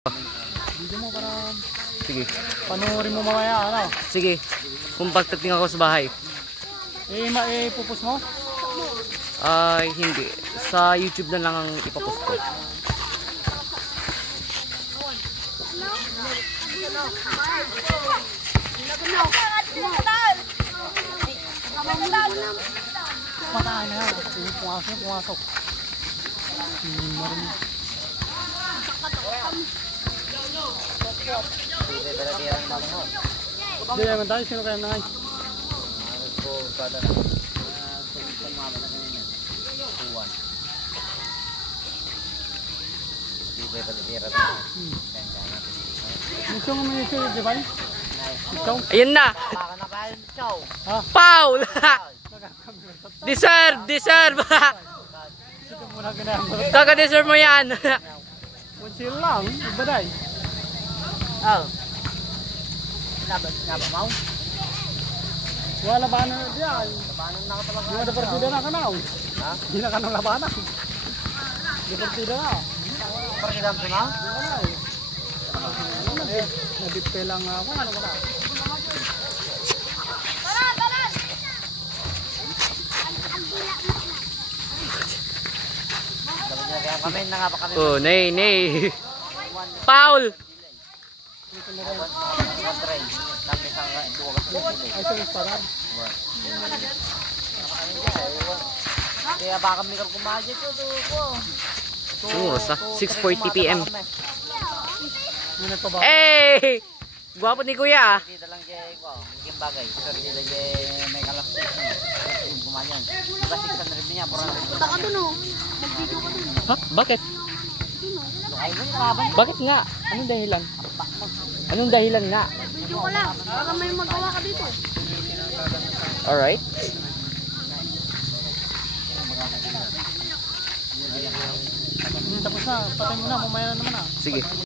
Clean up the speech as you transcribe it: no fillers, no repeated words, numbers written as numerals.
Video mo para Sige. panoorin mo mamaya, ano? Sige. Kung pagdating ako sa bahay. Pupus mo? Ay, hindi. Sa YouTube na lang ang ipapost ko. Matahan na yan. Pumasok. Hindi naman tayo. Sino kayo na ngayon? Gusto mo may issue, di ba? Ikaw? Ayun na! Ha? Paul! Deserve! Ito muna ginagawa. Kaka-deserve mo yan! Kunsil lang. Iba day. Oh. Naba mau? Wala labanan na diyan. Labanan na ka talaga. Hindi na partida na kanaw. Ha? Hindi na kanang labanan. Hindi partida na. Partida mo na? Nabitpe lang ako. Ano ka na? Kami na nga pa kami. Oh, nay. Paul! Ay, sa restaurant. Kaya baka may kumain ko. Oras na. 6:40 PM. Muna pa ba? Eh! Gwapo ni Kuya. Kita lang kay ko. Yung bagay. Pero dito kay may kalastik. Yung kumain. Diba 600 niya. Punta ka dun oh. Mag-video ka dun. Ha? Bakit? Ay, mo kalaban. Bakit nga? Anong dahilan? Anong dahilan nga? Video ka lang. Baka may magawa ka dito. Alright. Tapos na. Patay mo na. Mamaya na naman na. Sige.